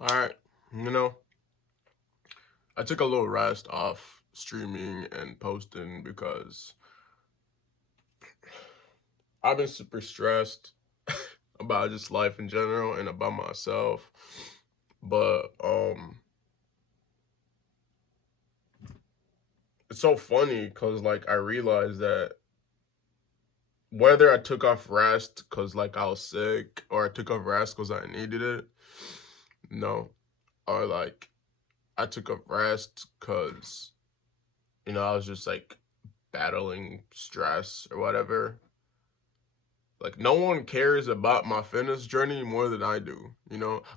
All right, you know, I took a little rest off streaming and posting because I've been super stressed about just life in general and about myself. But it's so funny because like I realized that whether I took off rest because like I was sick or I took off rest because I needed it, no, or like I took off rest because I was just like battling stress or whatever. Like no one cares about my fitness journey more than I do.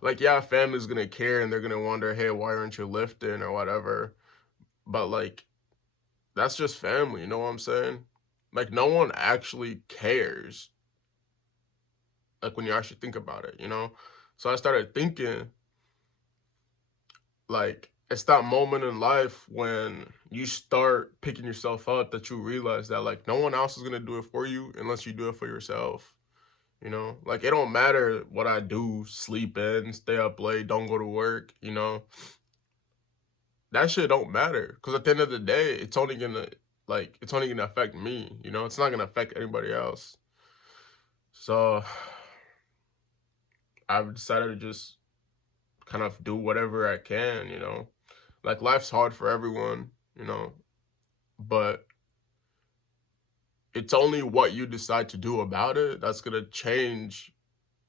Like yeah, family's gonna care and they're gonna wonder, hey, why aren't you lifting or whatever? But like that's just family. You know what I'm saying? Like no one actually cares. Like when you actually think about it. So I started thinking like it's that moment in life when you start picking yourself up that you realize that like no one else is gonna do it for you unless you do it for yourself. Like it don't matter what I do, sleep in, stay up late, don't go to work, that shit don't matter. Cause at the end of the day, it's only gonna affect me, it's not gonna affect anybody else. So I've decided to just kind of do whatever I can. Like life's hard for everyone, but it's only what you decide to do about it that's gonna change,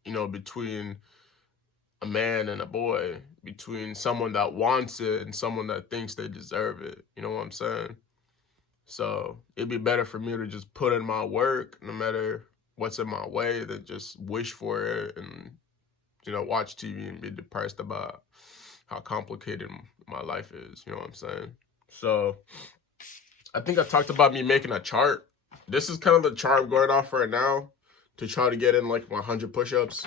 between a man and a boy, between someone that wants it and someone that thinks they deserve it. You know what I'm saying? So it'd be better for me to just put in my work no matter what's in my way than just wish for it and, watch TV and be depressed about how complicated my life is. You know what I'm saying? So I think I talked about me making a chart. This is kind of the chart I'm going off right now to try to get in like 100 push-ups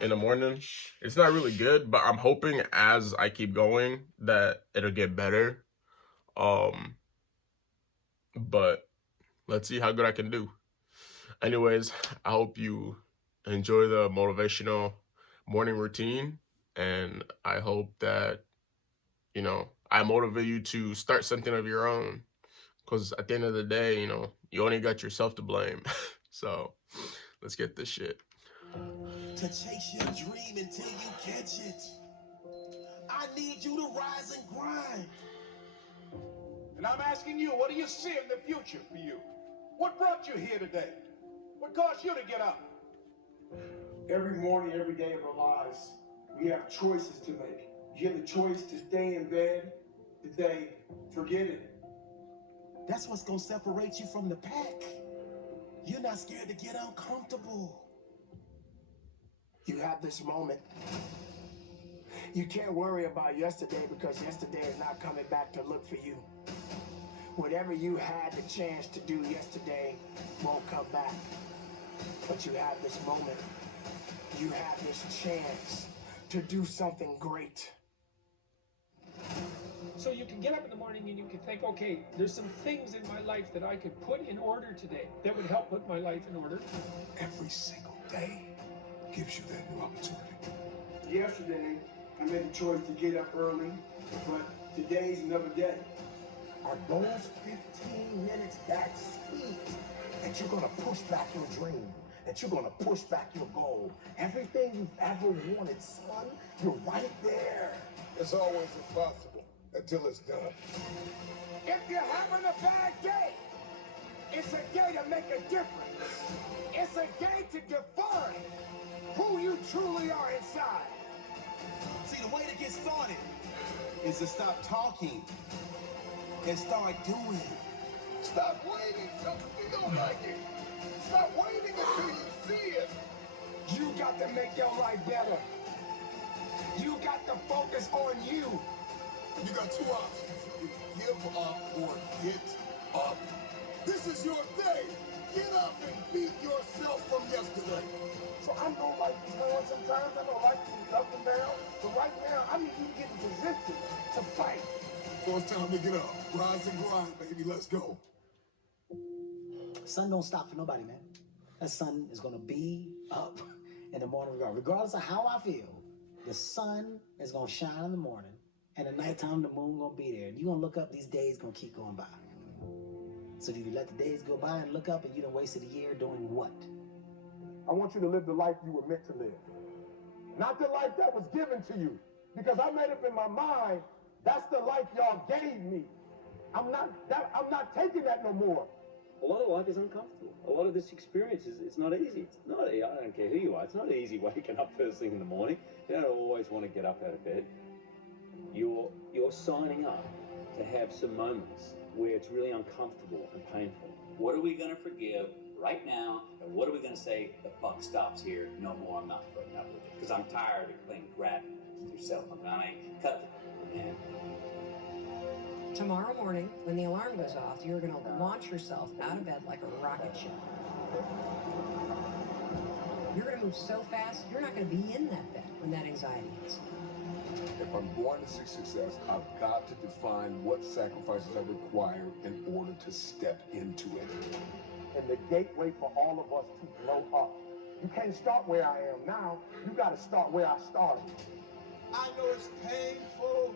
in the morning. It's not really good, but I'm hoping as I keep going that it'll get better. Um, but let's see how good I can do. Anyways, I hope you enjoy the motivational morning routine, and I hope that I motivate you to start something of your own. Because at the end of the day, you only got yourself to blame. So let's get this shit. To chase your dream until you catch it. I need you to rise and grind. And I'm asking you, what do you see in the future for you? What brought you here today? What caused you to get up? Every morning, every day of our lives, we have choices to make. You have the choice to stay in bed, to say, forget it. That's what's gonna separate you from the pack. You're not scared to get uncomfortable. You have this moment. You can't worry about yesterday because yesterday is not coming back to look for you. Whatever you had the chance to do yesterday won't come back. But you have this moment. You have this chance to do something great. So you can get up in the morning and you can think, okay, there's some things in my life that I could put in order today that would help put my life in order. Every single day gives you that new opportunity. Yesterday, I made the choice to get up early, but today's another day. Are those 15 minutes that sweet that you're gonna push back your dream, that you're gonna push back your goal? Everything you've ever wanted, son, you're right there. It's always impossible until it's done. If you're having a bad day, it's a day to make a difference. It's a day to define who you truly are inside. See, the way to get started is to stop talking and start doing. Stop waiting until you feel like it. Stop waiting until you see it. You got to make your life better. You got to focus on you. You got two options. You can give up or get up. This is your day. Get up and beat yourself from yesterday. So I know life is going sometimes. I know life is up and down. But right now, I need you to get in position to fight. So it's time to get up. Rise and grind, baby. Let's go. Sun don't stop for nobody, man. That sun is gonna be up in the morning regardless of how I feel. The sun is gonna shine in the morning, and at nighttime the moon gonna be there. And you're gonna look up, these days gonna keep going by. So do you let the days go by and look up and you done wasted a year doing what? I want you to live the life you were meant to live. Not the life that was given to you. Because I made up in my mind, that's the life y'all gave me. I'm not taking that no more. A lot of life is uncomfortable. A lot of this experience it's not easy. It's not, I don't care who you are, it's not easy waking up first thing in the morning. You don't always want to get up out of bed. You're signing up to have some moments where it's really uncomfortable and painful. What are we going to forgive right now? And what are we going to say, the buck stops here, no more, I'm not putting up with it? Because I'm tired of playing crap with yourself. I mean, cut it, man. Tomorrow morning, when the alarm goes off, you're going to launch yourself out of bed like a rocket ship. You're going to move so fast, you're not going to be in that bed when that anxiety hits. If I'm going to see success, I've got to define what sacrifices I require in order to step into it. And the gateway for all of us to blow up. You can't start where I am now. You got to start where I started. I know it's painful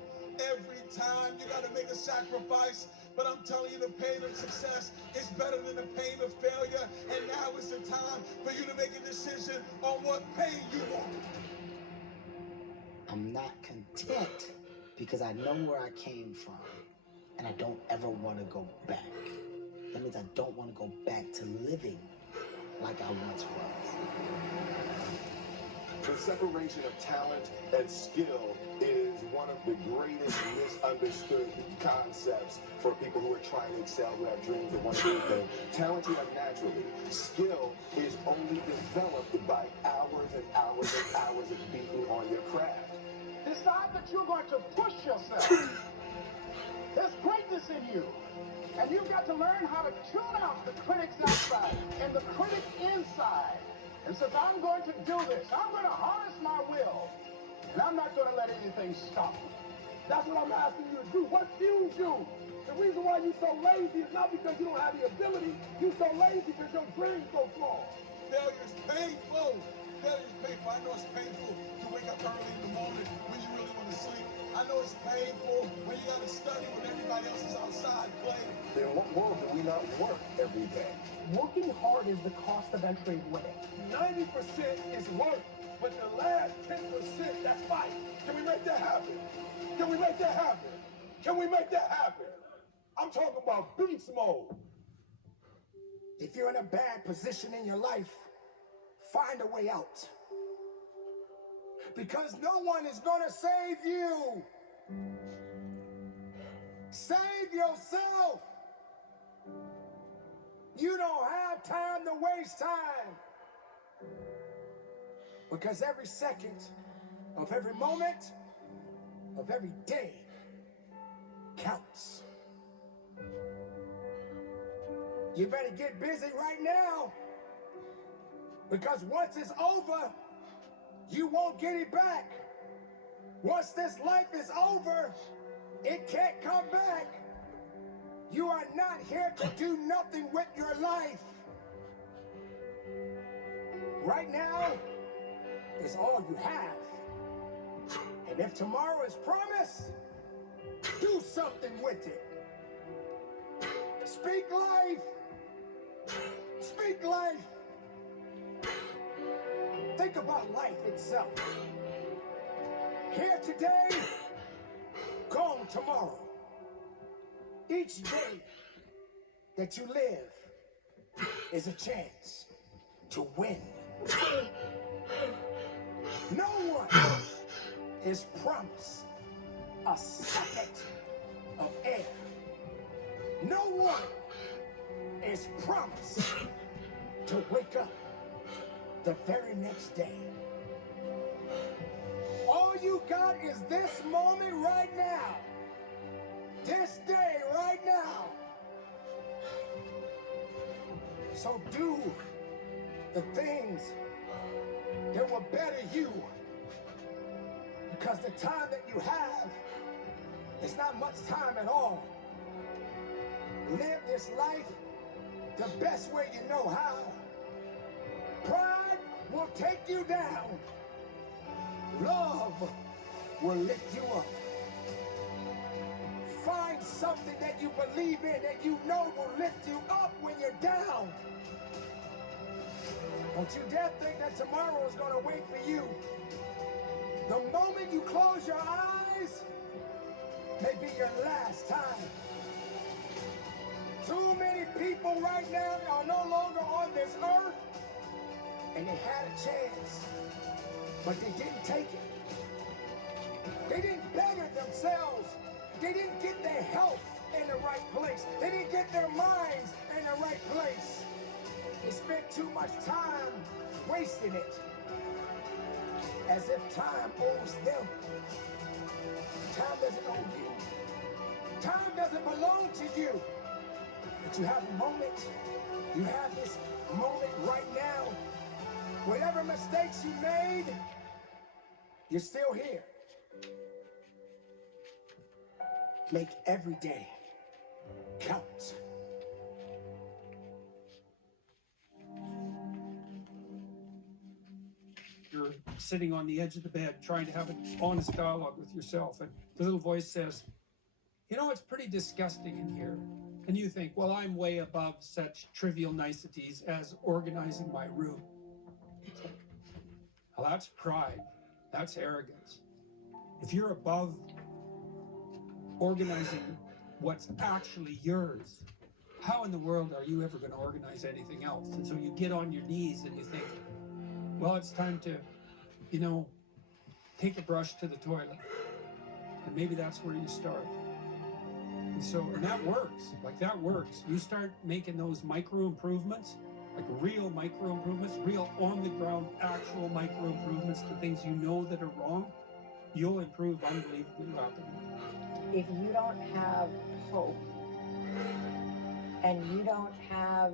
every time you got to make a sacrifice, but I'm telling you, the pain of success is better than the pain of failure. And now is the time for you to make a decision on what pain you want. I'm not content because I know where I came from and I don't ever want to go back. That means I don't want to go back to living like I once was. The separation of talent and skill is one of the greatest misunderstood concepts for people who are trying to excel, who have dreams and want to do things. Talent you have naturally. Skill is only developed by hours and hours and hours of beating on your craft. Decide that you're going to push yourself. There's greatness in you. And you've got to learn how to tune out the critics outside and the critic inside. And says, I'm going to do this. I'm going to harness my will. And I'm not going to let anything stop me. That's what I'm asking you to do. What fuels you? The reason why you're so lazy is not because you don't have the ability. You're so lazy because your dreams so small. Failure's painful. Failure's painful. I know it's painful to wake up early in the morning when you really want to sleep. I know it's painful when you got to study when everybody else is outside playing. In what world do we not work every day? Working hard is the cost of entry winning. 90% is work, but the last 10%, that's fight. Can we make that happen? Can we make that happen? Can we make that happen? I'm talking about beast mode. If you're in a bad position in your life, find a way out. Because no one is going to save you. Save yourself. You don't have time to waste time. Because every second of every moment of every day counts. You better get busy right now. Because once it's over, you won't get it back. Once this life is over, it can't come back. You are not here to do nothing with your life. Right now is all you have. And if tomorrow is promised, do something with it. Speak life. Speak life. Think about life itself. Here today, gone tomorrow. Each day that you live is a chance to win. No one is promised a second of air. No one is promised to wake up the very next day. All you got is this moment right now. This day right now. So do the things that will better you. Because the time that you have is not much time at all. Live this life the best way you know how. Pride will take you down. Love will lift you up. Find something that you believe in, that you know will lift you up when you're down. Don't you dare think that tomorrow is going to wait for you. The moment you close your eyes may be your last time. Too many people right now are no longer on this earth, and they had a chance, but they didn't take it. They didn't better themselves. They didn't get their health in the right place. They didn't get their minds in the right place. They spent too much time wasting it, as if time owes them. Time doesn't owe you. Time doesn't belong to you. But you have a moment. You have this moment right now. Whatever mistakes you made, you're still here. Make every day count. You're sitting on the edge of the bed trying to have an honest dialogue with yourself, and the little voice says, you know, it's pretty disgusting in here. And you think, well, I'm way above such trivial niceties as organizing my room. It's like, well, that's pride. That's arrogance. If you're above organizing what's actually yours, how in the world are you ever going to organize anything else? And so you get on your knees and you think, well, it's time to, you know, take a brush to the toilet. And maybe that's where you start. And so, and that works. Like, that works. You start making those micro improvements, like real micro improvements, real on the ground, actual micro improvements to things you know that are wrong, you'll improve unbelievably rapidly. If you don't have hope and you don't have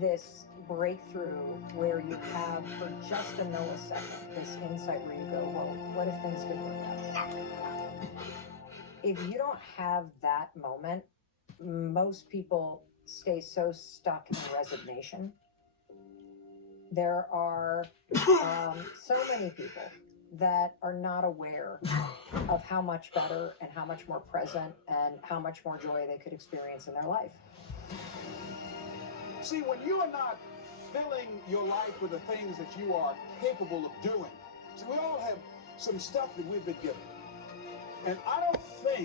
this breakthrough where you have for just a millisecond this insight where you go, whoa, what if things didn't work out? If you don't have that moment, most people stay so stuck in resignation. There are so many people that are not aware of how much better and how much more present and how much more joy they could experience in their life. See, when you are not filling your life with the things that you are capable of doing, see, we all have some stuff that we've been given. And I don't think